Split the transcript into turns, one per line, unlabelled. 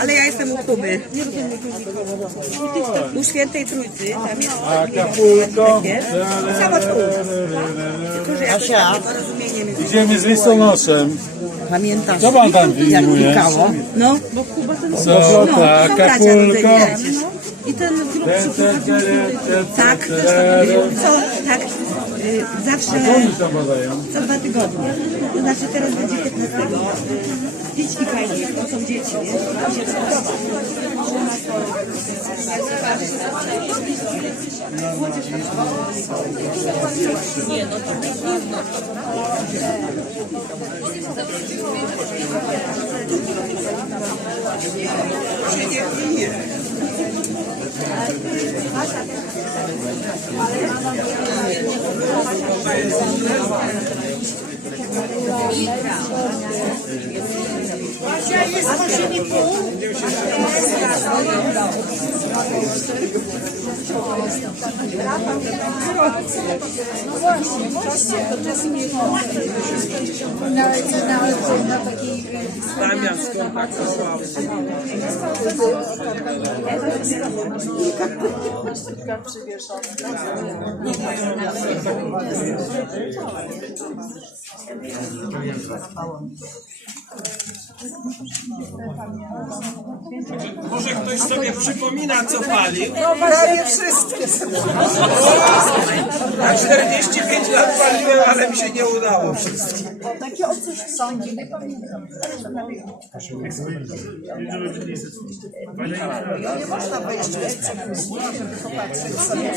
Ale ja jestem u Kuby. U Świętej Trójcy. Tam jest
Acapulco.
takie. Samo tu. Tylko, że jakoś
Asia.
takie porozumienie między...
Idziemy z listonoszem.
Pamiętasz?
Co pan tam
Jak pikało?
No, bo Kuba ten...
Sobota,
są bracia
Acapulco.
rodzenni.
I ten grup
Te, te, te, te,
Tak,
te.
co, tak, y, zawsze co dwa tygodnie. To znaczy teraz będzie 15. Dzieci fajnie, to są dzieci, nie? To się podoba.
Damian skontaktował. Może ktoś sobie przypomina, co palił?
No prawie wszystkie.
Na 45 lat paliłem, ale mi się nie udało wszystkich.
Nie można wejść przepisu, żeby popatrzeć sobie.